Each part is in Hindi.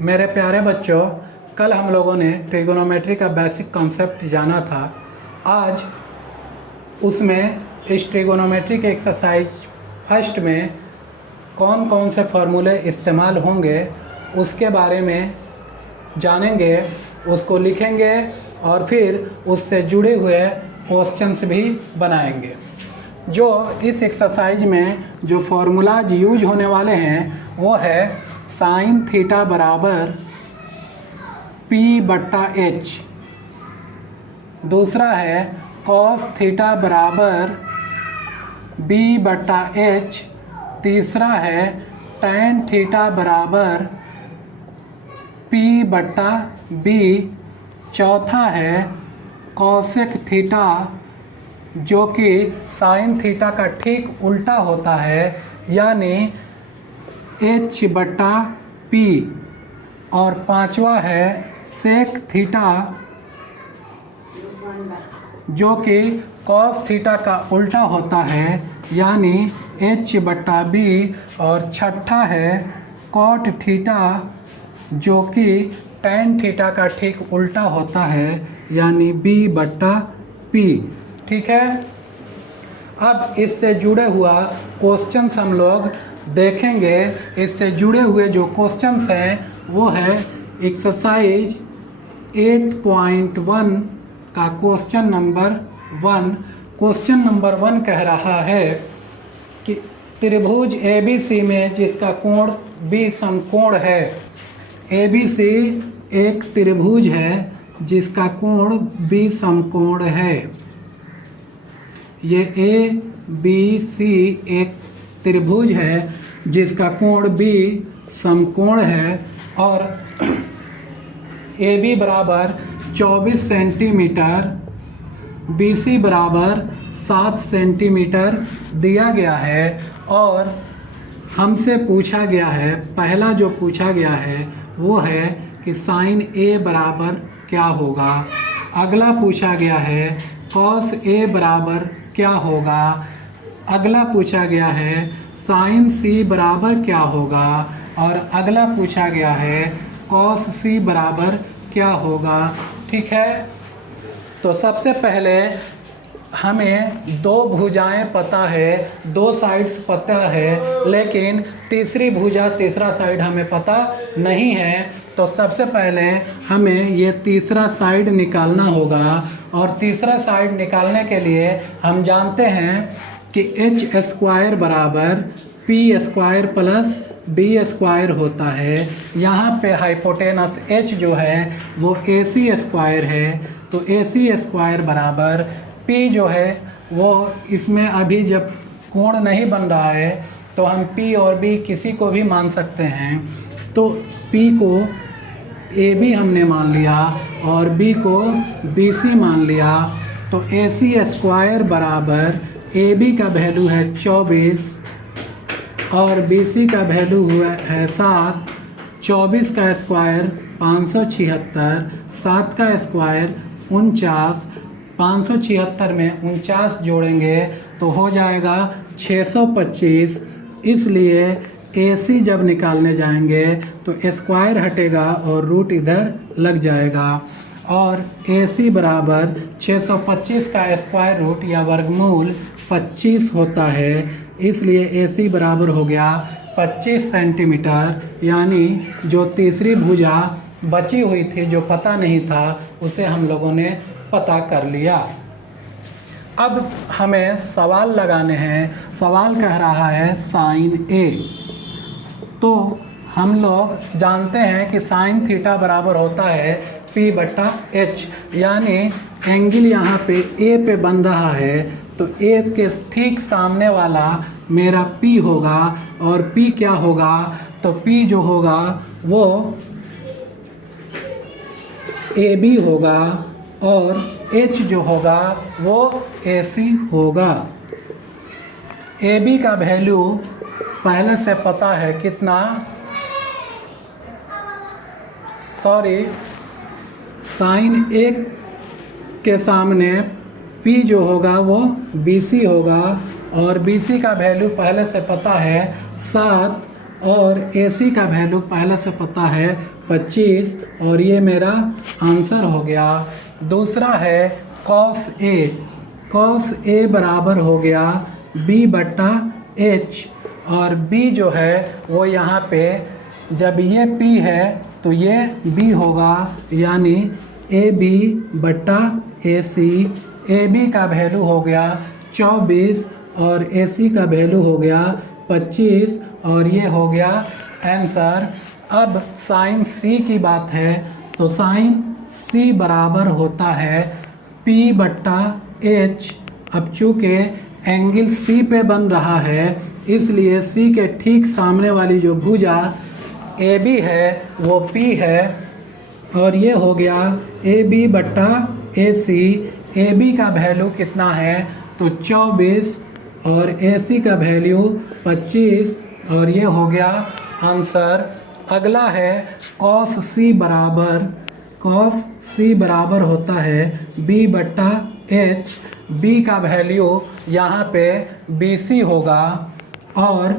मेरे प्यारे बच्चों, कल हम लोगों ने ट्रिगोनोमेट्री का बेसिक कॉन्सेप्ट जाना था। आज उसमें इस ट्रिगोनोमेट्री के एक्सरसाइज फर्स्ट में कौन कौन से फार्मूले इस्तेमाल होंगे उसके बारे में जानेंगे, उसको लिखेंगे और फिर उससे जुड़े हुए क्वेश्चंस भी बनाएंगे। जो इस एक्सरसाइज में जो फार्मूलाज यूज होने वाले हैं वो है साइन थीटा बराबर P/H, दूसरा है कॉस थीटा बराबर B/H, तीसरा है टैन थीटा बराबर P/B, चौथा है कॉसेक थीटा जो कि साइन थीटा का ठीक उल्टा होता है यानी H/P, और पांचवा है सेक थीटा जो कि कॉस थीटा का उल्टा होता है यानी H/B, और छठा है कॉट थीटा जो कि टैन थीटा का ठीक उल्टा होता है यानी B/P। ठीक है, अब इससे जुड़े हुआ क्वेश्चंस हम लोग देखेंगे। इससे जुड़े हुए जो क्वेश्चंस हैं वो है एक्सरसाइज 8.1 का क्वेश्चन नंबर 1। क्वेश्चन नंबर 1 कह रहा है कि त्रिभुज ABC में जिसका कोण B समकोण है। ABC एक त्रिभुज है जिसका कोण B समकोण है। ये ABC एक त्रिभुज है जिसका कोण B समकोण है और AB बराबर 24 सेंटीमीटर, BC बराबर 7 सेंटीमीटर दिया गया है। और हमसे पूछा गया है, पहला जो पूछा गया है वो है कि साइन A बराबर क्या होगा। अगला पूछा गया है कॉस A बराबर क्या होगा। अगला पूछा गया है साइन C बराबर क्या होगा। और अगला पूछा गया है कॉस C बराबर क्या होगा। ठीक है, तो सबसे पहले हमें दो भुजाएं पता है, दो साइड्स पता है, लेकिन तीसरी भुजा तीसरा साइड हमें पता नहीं है। तो सबसे पहले हमें ये तीसरा साइड निकालना होगा और तीसरा साइड निकालने के लिए हम जानते हैं कि H² बराबर P² प्लस B² होता है। यहाँ पे हाइपोटेनस H जो है वो AC² है, तो AC² बराबर P जो है वो इसमें अभी जब कोण नहीं बन रहा है तो हम P और B किसी को भी मान सकते हैं। तो P को AB हमने मान लिया और B को BC मान लिया। तो AC² बराबर AB का वैल्यू है 24 और BC का वैल्यू हुआ है 7। 24 का स्क्वायर 576, 7 का स्क्वायर 49, 576 में 49 जोड़ेंगे तो हो जाएगा 625। इसलिए AC जब निकालने जाएंगे तो स्क्वायर हटेगा और रूट इधर लग जाएगा और AC बराबर 625 का स्क्वायर रूट या वर्गमूल 25 होता है। इसलिए AC बराबर हो गया 25 सेंटीमीटर, यानी जो तीसरी भुजा बची हुई थी जो पता नहीं था उसे हम लोगों ने पता कर लिया। अब हमें सवाल लगाने हैं। सवाल कह रहा है साइन A। तो हम लोग जानते हैं कि साइन थीटा बराबर होता है P/H, यानी एंगल यहाँ पे A पे बन रहा है तो A के ठीक सामने वाला मेरा P होगा और P क्या होगा, तो P जो होगा वो AB होगा और H जो होगा वो AC होगा। AB का वैल्यू पहले से पता है कितना, साइन A के सामने P जो होगा वो BC होगा और BC का वैल्यू पहले से पता है 7 और AC का वैल्यू पहले से पता है 25 और ये मेरा आंसर हो गया। दूसरा है cos A। cos A बराबर हो गया B/H और B जो है वो यहाँ पे जब ये P है तो ये B होगा, यानी AB/AC। AB का वैल्यू हो गया 24 और AC का वैल्यू हो गया 25 और ये हो गया आंसर। अब साइन C की बात है तो साइन C बराबर होता है P/H। अब चूँकि एंगल C पे बन रहा है इसलिए C के ठीक सामने वाली जो भुजा AB है वो P है और ये हो गया AB/AC। AB का वैल्यू कितना है तो 24 और AC का वैल्यू 25 और ये हो गया आंसर। अगला है cos C बराबर होता है B/H। B का वैल्यू यहाँ पे BC होगा और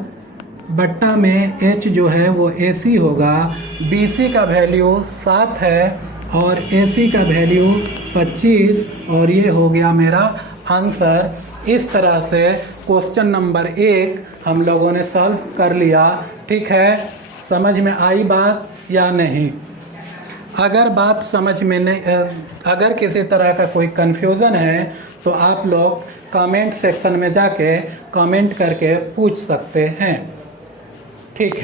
बट्टा में H जो है वो AC होगा। BC का वैल्यू 7 है और AC का वैल्यू 25 और ये हो गया मेरा आंसर। इस तरह से क्वेश्चन नंबर 1 हम लोगों ने सॉल्व कर लिया। ठीक है, समझ में आई बात या नहीं? अगर बात समझ में नहीं, अगर किसी तरह का कोई कन्फ्यूज़न है तो आप लोग कमेंट सेक्शन में जाके कमेंट करके पूछ सकते हैं। ठीक है।